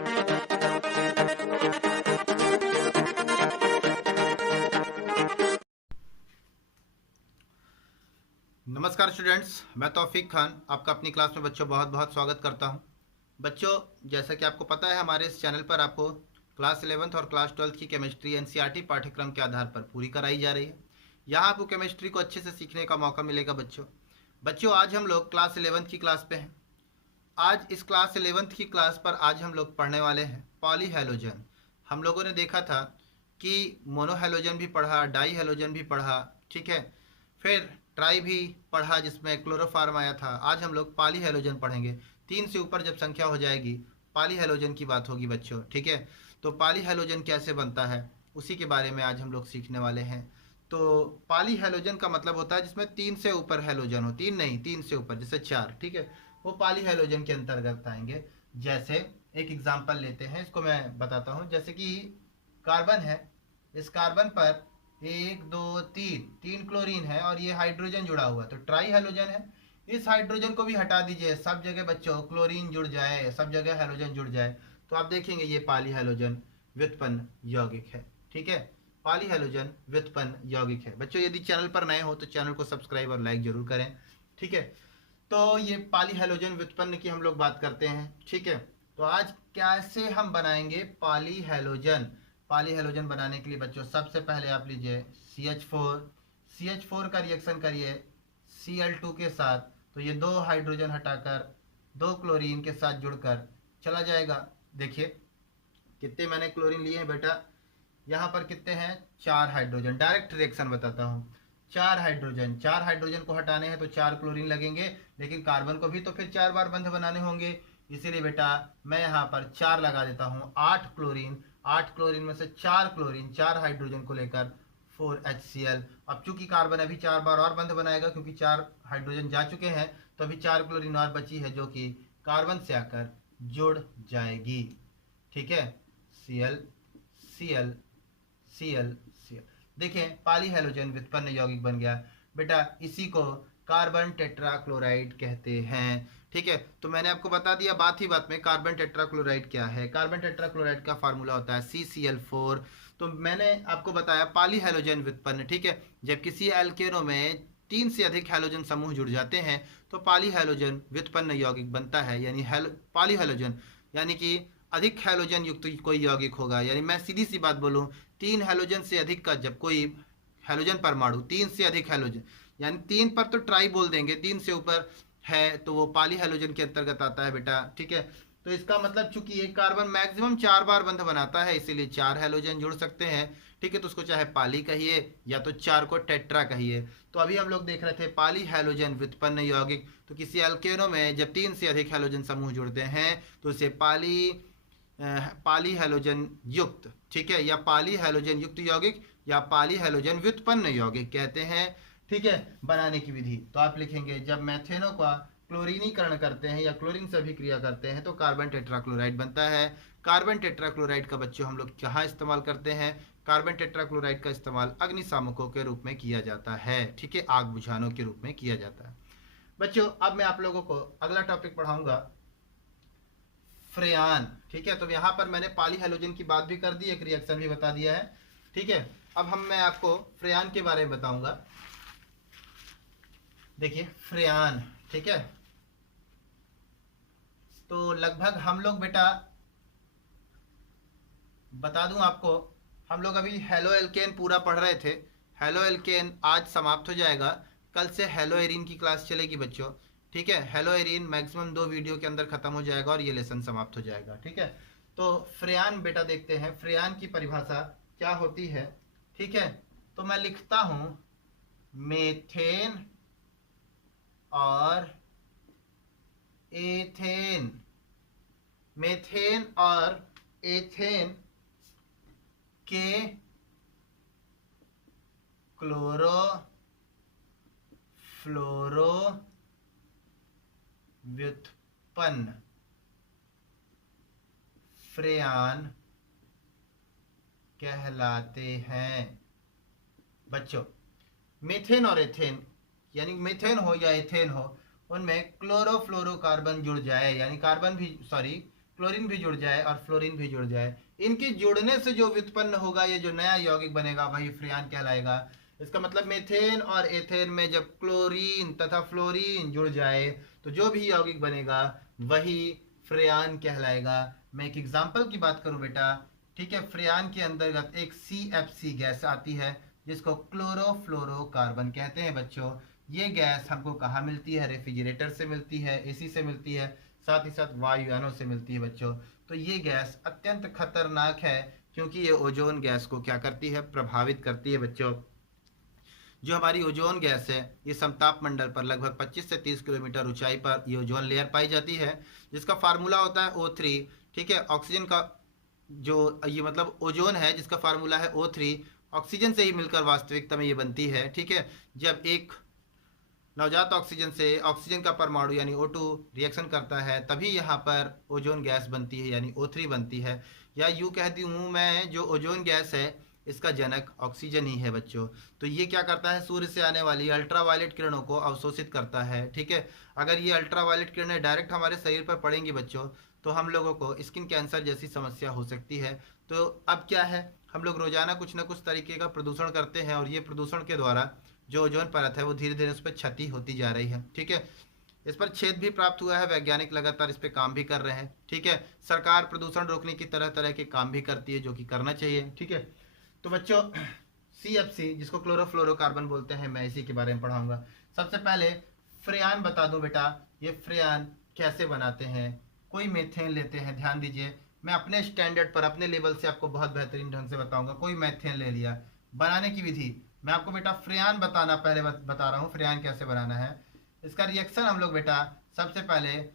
नमस्कार स्टूडेंट्स, मैं तौफीक खान आपका अपनी क्लास में बच्चों बहुत बहुत स्वागत करता हूं। बच्चों, जैसा कि आपको पता है, हमारे इस चैनल पर आपको क्लास 11th और क्लास 12th की केमिस्ट्री एनसीईआरटी पाठ्यक्रम के आधार पर पूरी कराई जा रही है। यहाँ आपको केमिस्ट्री को अच्छे से सीखने का मौका मिलेगा। बच्चों आज हम लोग क्लास 11th की क्लास पे हैं। आज इस क्लास 11th की क्लास पर आज हम लोग पढ़ने वाले हैं पॉलीहेलोजन। हम लोगों ने देखा था कि मोनोहेलोजन भी पढ़ा, डाई हेलोजन भी पढ़ा, ठीक है, फिर ट्राई भी पढ़ा जिसमें क्लोरोफार्म आया था। आज हम लोग पॉलीहेलोजन पढ़ेंगे। 3 से ऊपर जब संख्या हो जाएगी पॉलीहेलोजन की बात होगी बच्चों, ठीक है। तो पॉलीहेलोजन कैसे बनता है उसी के बारे में आज हम लोग सीखने वाले हैं। तो पॉलीहेलोजन का मतलब होता है जिसमें 3 से ऊपर हेलोजन हो, 3 नहीं 3 से ऊपर, जैसे 4, ठीक है, वो पॉलीहेलोजन के अंतर्गत आएंगे। जैसे एक एग्जांपल लेते हैं, इसको मैं बताता हूँ। जैसे कि कार्बन है, इस कार्बन पर 1 2 3 क्लोरीन है और ये हाइड्रोजन जुड़ा हुआ है, तो ट्राई हेलोजन है। इस हाइड्रोजन को भी हटा दीजिए, सब जगह बच्चों क्लोरीन जुड़ जाए, सब जगह हेलोजन जुड़ जाए, तो आप देखेंगे ये पॉलीहेलोजन व्युत्पन्न यौगिक है, ठीक है। पॉलीहेलोजन व्युत्पन्न यौगिक है। बच्चों यदि चैनल पर नए हो तो चैनल को सब्सक्राइब और लाइक जरूर करें, ठीक है। तो ये पॉलीहेलोजन व्युत्पन्न की हम लोग बात करते हैं, ठीक है। तो आज कैसे हम बनाएंगे पॉलीहेलोजन। पॉलीहेलोजन बनाने के लिए बच्चों सबसे पहले आप लीजिए CH4 का रिएक्शन करिए Cl2 के साथ, तो ये 2 हाइड्रोजन हटाकर 2 क्लोरीन के साथ जुड़कर चला जाएगा। देखिए कितने मैंने क्लोरीन लिए हैं बेटा, यहाँ पर कितने हैं, 4 हाइड्रोजन। डायरेक्ट रिएक्शन बताता हूँ, 4 हाइड्रोजन को हटाने हैं तो 4 क्लोरीन लगेंगे, लेकिन कार्बन को भी तो फिर 4 बार बंध बनाने होंगे, इसीलिए बेटा मैं यहाँ पर 4 लगा देता हूँ। 8 क्लोरीन में से 4 क्लोरीन 4 हाइड्रोजन को लेकर 4HCl। अब चूंकि कार्बन अभी 4 बार और बंध बनाएगा क्योंकि 4 हाइड्रोजन जा चुके हैं, तो अभी 4 क्लोरीन और बची है जो कि कार्बन से आकर जुड़ जाएगी, ठीक है। Cl Cl Cl Cl, देखें पॉलीहेलोजन व्युत्पन्न यौगिक बन गया बेटा। इसी को कार्बन टेट्राक्लोराइड कहते हैं, ठीक है। तो मैंने आपको बता दिया बात ही बात में कार्बन टेट्राक्लोराइड क्या है। कार्बन टेट्राक्लोराइड का फार्मूला होता है CCl4। तो मैंने आपको बताया पॉलीहेलोजन व्युत्पन्न, ठीक है। जब किसी एल्केनो में 3 से अधिक हेलोजन समूह जुड़ जाते हैं तो पॉलीहेलोजन व्युत्पन्न यौगिक बनता है, यानी पॉलीहेलोजन यानी कि अधिक हेलोजन युक्त कोई यौगिक होगा। यानी मैं सीधी सी बात बोलूं, 3 हेलोजन से अधिक का जब कोई हेलोजन परमाणु 3 से अधिक हेलोजन, यानी 3 पर तो ट्राई बोल देंगे, 3 से ऊपर है तो वो पॉलीहेलोजन के अंतर्गत आता है बेटा, ठीक है। तो इसका मतलब चूंकि एक कार्बन मैक्सिमम 4 बार बंध बनाता है, इसीलिए 4 हेलोजन जुड़ सकते हैं, ठीक है। तो उसको चाहे पाली कहिए या तो 4 को टेट्रा कहिए। तो अभी हम लोग देख रहे थे पॉलीहेलोजन व्युत्पन्न यौगिक। तो किसी एल्केनो में जब 3 से अधिक हेलोजन समूह जुड़ते हैं तो उसे पॉलीहेलोजन युक्त, ठीक है, या पॉलीहेलोजन युक्त यौगिक या पॉलीहेलोजन व्युत्पन्न यौगिक कहते हैं, ठीक है। बनाने की विधि तो आप लिखेंगे, जब मैथेनो का क्लोरीनीकरण करते हैं या क्लोरीन से अभिक्रिया करते हैं तो कार्बन टेट्राक्लोराइड बनता है। कार्बन टेट्राक्लोराइड का बच्चों हम लोग कहाँ इस्तेमाल करते हैं, कार्बन टेट्राक्लोराइड का इस्तेमाल अग्निशामकों के रूप में किया जाता है, ठीक है, आग बुझानों के रूप में किया जाता है। बच्चों अब मैं आप लोगों को अगला टॉपिक पढ़ाऊंगा फ्रेयान, ठीक है। तो यहाँ पर मैंने पॉलीहेलोजन की बात भी कर दी, एक रिएक्शन भी बता दिया है, ठीक है। अब मैं आपको फ्रेयान के बारे में बताऊंगा। देखिए फ्रेयान, ठीक है। तो लगभग हम लोग बेटा बता दूं आपको, हम लोग अभी हेलो एल्केन पूरा पढ़ रहे थे। हेलो एल्केन आज समाप्त हो जाएगा, कल से हेलो एरीन की क्लास चलेगी बच्चों, ठीक है। हेलो एरीन मैक्सिमम 2 वीडियो के अंदर खत्म हो जाएगा और ये लेसन समाप्त हो जाएगा, ठीक है। तो फ्रेयान बेटा देखते हैं फ्रेयान की परिभाषा क्या होती है, ठीक है। तो मैं लिखता हूं मेथेन और एथेन, मेथेन और एथेन के क्लोरो फ्लोरो व्युत्पन्न फ्रेयान कहलाते हैं। बच्चों मीथेन और एथेन, यानी मीथेन हो या एथेन हो, उनमें क्लोरोफ्लोरोकार्बन जुड़ जाए, यानी कार्बन भी क्लोरीन भी जुड़ जाए और फ्लोरीन भी जुड़ जाए, इनके जुड़ने से जो व्युत्पन्न होगा, ये जो नया यौगिक बनेगा वही फ्रेयान कहलाएगा। इसका मतलब मेथेन और एथेन में जब क्लोरीन तथा फ्लोरीन जुड़ जाए तो जो भी यौगिक बनेगा वही फ्रेयान कहलाएगा। मैं एक एग्जांपल की बात करूं बेटा, ठीक है, फ्रेयान के अंतर्गत एक CFC गैस आती है जिसको क्लोरोफ्लोरोकार्बन कहते हैं बच्चों। ये गैस हमको कहाँ मिलती है? रेफ्रिजरेटर से मिलती है, AC से मिलती है, साथ ही साथ वायुयानों से मिलती है बच्चों। तो ये गैस अत्यंत खतरनाक है क्योंकि ये ओजोन गैस को क्या करती है? प्रभावित करती है बच्चों। जो हमारी ओजोन गैस है ये समताप मंडल पर लगभग 25 से 30 किलोमीटर ऊंचाई पर ये ओजोन लेयर पाई जाती है, जिसका फार्मूला होता है O3। ठीक है, ऑक्सीजन का जो ये मतलब ओजोन है जिसका फार्मूला है O3, ऑक्सीजन से ही मिलकर वास्तविकता में ये बनती है। ठीक है, जब एक नवजात ऑक्सीजन से ऑक्सीजन का परमाणु यानी O2 रिएक्शन करता है तभी यहाँ पर ओजोन गैस बनती है यानी O3 बनती है। या यूँ कहती हूँ मैं, जो ओजोन गैस है इसका जनक ऑक्सीजन ही है बच्चों। तो ये क्या करता है? सूर्य से आने वाली अल्ट्रावायलेट किरणों को अवशोषित करता है। ठीक है, अगर ये अल्ट्रावायलेट किरणें डायरेक्ट हमारे शरीर पर पड़ेंगी बच्चों तो हम लोगों को स्किन कैंसर जैसी समस्या हो सकती है। तो अब क्या है, हम लोग रोजाना कुछ ना कुछ तरीके का प्रदूषण करते हैं और ये प्रदूषण के द्वारा जो ओजोन परत है वो धीरे धीरे उस पर क्षति होती जा रही है। ठीक है, इस पर छेद भी प्राप्त हुआ है, वैज्ञानिक लगातार इस पे काम भी कर रहे हैं। ठीक है, सरकार प्रदूषण रोकने की तरह तरह के काम भी करती है जो कि करना चाहिए। ठीक है, तो बच्चों CFC जिसको क्लोरोफ्लोरोकार्बन बोलते हैं, मैं इसी के बारे में पढ़ाऊंगा। सबसे पहले फ्रेयान बता दो बेटा, ये फ्रेयान कैसे बनाते हैं? कोई मेथेन लेते हैं, ध्यान दीजिए, मैं अपने स्टैंडर्ड पर अपने लेवल से आपको बहुत बेहतरीन ढंग से बताऊंगा। कोई मेथेन ले लिया, बनाने की विधि मैं आपको बेटा फ्रेयान बताना पहले बता रहा हूँ, फ्रेयान कैसे बनाना है। इसका रिएक्शन हम लोग बेटा सबसे पहले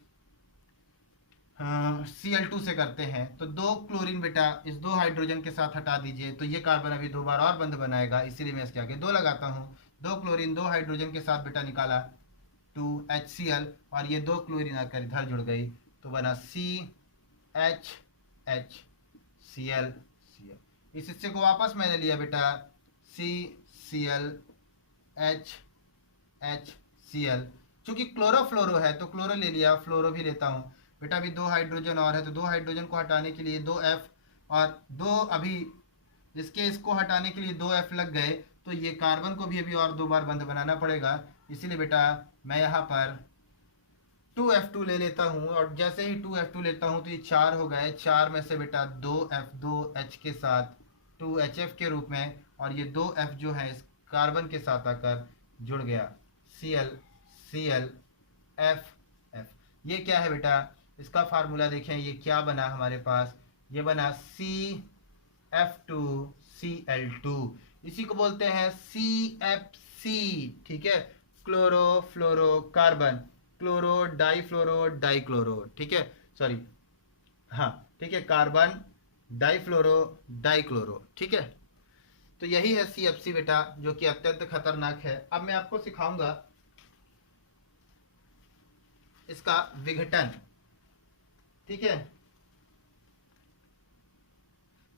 Cl2 से करते हैं। तो 2 क्लोरीन बेटा इस 2 हाइड्रोजन के साथ हटा दीजिए, तो ये कार्बन अभी 2 बार और बंद बनाएगा, इसीलिए मैं इसके आगे 2 लगाता हूँ। 2 क्लोरीन 2 हाइड्रोजन के साथ बेटा निकाला 2HCl, और ये 2 क्लोरीन आकर इधर जुड़ गई तो बना CHHCl। इस हिस्से को वापस मैंने लिया बेटा CClHHCl। चूंकि क्लोरोफ्लोरो है तो क्लोरो ले लिया, फ्लोरो भी लेता हूँ बेटा। अभी 2 हाइड्रोजन और है तो 2 हाइड्रोजन को हटाने के लिए 2F और 2, अभी इसको हटाने के लिए 2F लग गए, तो ये कार्बन को भी अभी और 2 बार बंद बनाना पड़ेगा। इसीलिए बेटा मैं यहाँ पर 2F2 ले लेता हूँ, और जैसे ही 2F2 लेता हूँ तो ये 4 हो गए। 4 में से बेटा 2F2H के साथ 2HF के रूप में, और ये 2F जो है इस कार्बन के साथ आकर जुड़ गया ClClFF। ये क्या है बेटा? इसका फार्मूला देखें, ये क्या बना हमारे पास? ये बना CF2Cl2, इसी को बोलते हैं CFC। ठीक है, क्लोरोफ्लोरोकार्बन, क्लोरो डाइफ्लोरो डाइक्लोरो। ठीक है, सॉरी, हाँ ठीक है, कार्बन डाइफ्लोरो डाइक्लोरो। ठीक है, तो यही है CFC बेटा, जो कि अत्यंत खतरनाक है। अब मैं आपको सिखाऊंगा इसका विघटन। ठीक है,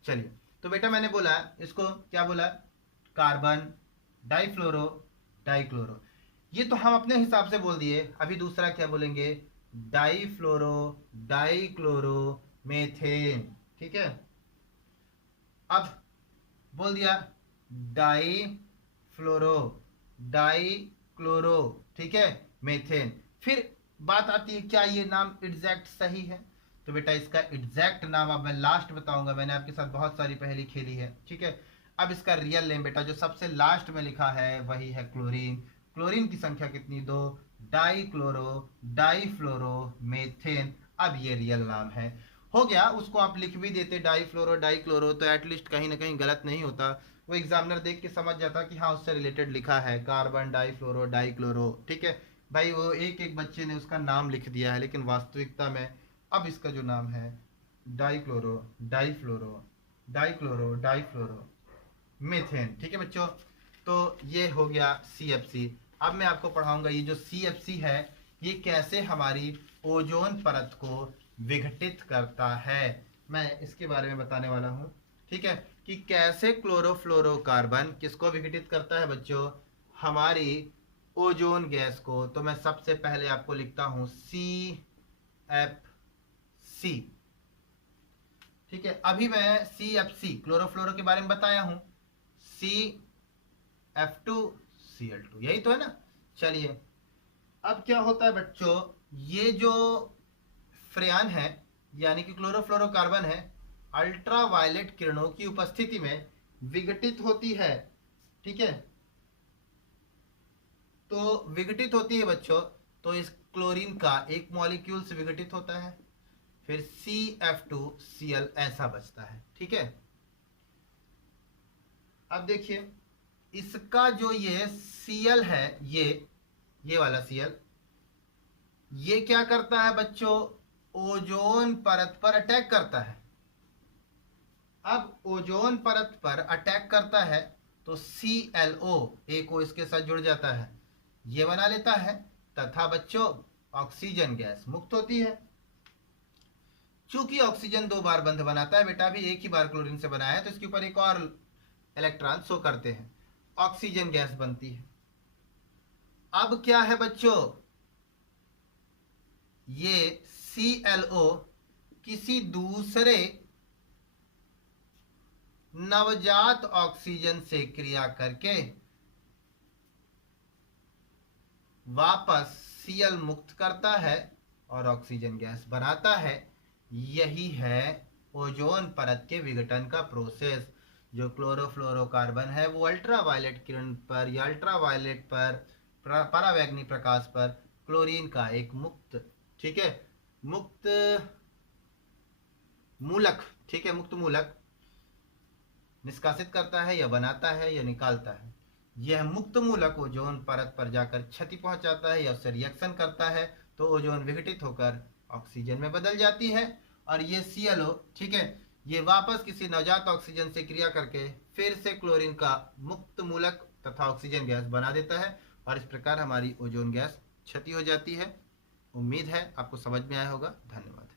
चलिए, तो बेटा मैंने बोला इसको क्या बोला? कार्बन डाइफ्लोरो डाइक्लोरो, ये तो हम अपने हिसाब से बोल दिए। अभी दूसरा क्या बोलेंगे? डाइफ्लोरो डाइक्लोरो मेथेन। ठीक है, अब बोल दिया डाइफ्लोरो डाइक्लोरो, ठीक है, मेथेन। फिर बात आती है क्या ये नाम एग्जैक्ट सही है? तो बेटा इसका एग्जैक्ट नाम अब मैं लास्ट बताऊंगा, मैंने आपके साथ बहुत सारी पहेली खेली है। ठीक है, अब इसका रियल नेम बेटा जो सबसे लास्ट में लिखा है वही है क्लोरीन। क्लोरीन की संख्या कितनी? 2। डाइक्लोरो डाइफ्लोरो मेथेन, अब ये रियल नाम है। हो गया, उसको आप लिख भी देते डाइफ्लोरो डाइक्लोरो तो एटलीस्ट कहीं ना कहीं गलत नहीं होता, वो एग्जामिनर देख के समझ जाता कि हाँ उससे रिलेटेड लिखा है कार्बन डाइफ्लोरो डाइक्लोरो। ठीक है भाई, वो एक एक बच्चे ने उसका नाम लिख दिया है, लेकिन वास्तविकता में अब इसका जो नाम है डाइक्लोरो डाइफ्लोरो डाइक्लोरो डाइफ्लोरो मेथेन। ठीक है बच्चों, तो ये हो गया CFC। अब मैं आपको पढ़ाऊंगा ये जो CFC है ये कैसे हमारी ओजोन परत को विघटित करता है, मैं इसके बारे में बताने वाला हूँ। ठीक है, कि कैसे क्लोरोफ्लोरोकार्बन किसको विघटित करता है बच्चों? हमारी ओजोन गैस को। तो मैं सबसे पहले आपको लिखता हूँ CFC। ठीक है, अभी मैं CFC क्लोरोफ्लोरो के बारे में बताया हूं, CF2Cl2, यही तो है ना। चलिए, अब क्या होता है बच्चों, ये जो फ्रेयान है यानी कि क्लोरोफ्लोरोकार्बन है, अल्ट्रावायलेट किरणों की उपस्थिति में विघटित होती है। ठीक है, तो विघटित होती है बच्चों, तो इस क्लोरीन का एक मॉलिक्यूल से विघटित होता है, फिर CF2Cl ऐसा बचता है। ठीक है, अब देखिए इसका जो ये Cl है, ये वाला Cl, ये क्या करता है बच्चों, ओजोन परत पर अटैक करता है। अब ओजोन परत पर अटैक करता है तो ClO, एक O इसके साथ जुड़ जाता है, ये बना लेता है, तथा बच्चों ऑक्सीजन गैस मुक्त होती है। चूंकि ऑक्सीजन 2 बार बंध बनाता है बेटा, अभी एक ही बार क्लोरीन से बनाया है, तो इसके ऊपर एक और इलेक्ट्रॉन शो करते हैं, ऑक्सीजन गैस बनती है। अब क्या है बच्चों, ये ClO किसी दूसरे नवजात ऑक्सीजन से क्रिया करके वापस Cl मुक्त करता है और ऑक्सीजन गैस बनाता है। यही है ओजोन परत के विघटन का प्रोसेस। जो क्लोरोफ्लोरोकार्बन है वो अल्ट्रावायलेट किरण पर या अल्ट्रावायलेट पर परावैंगनी प्रकाश पर क्लोरीन का एक मुक्त, ठीक है, मुक्त मूलक, ठीक है, मुक्त मूलक निष्कासित करता है या बनाता है या निकालता है। यह मुक्त मूलक ओजोन परत पर जाकर क्षति पहुंचाता है या उससे रिएक्शन करता है, तो ओजोन विघटित होकर ऑक्सीजन में बदल जाती है, और ये ClO, ठीक है, ये वापस किसी नवजात ऑक्सीजन से क्रिया करके फिर से क्लोरीन का मुक्त मूलक तथा ऑक्सीजन गैस बना देता है, और इस प्रकार हमारी ओजोन गैस क्षति हो जाती है। उम्मीद है आपको समझ में आया होगा। धन्यवाद।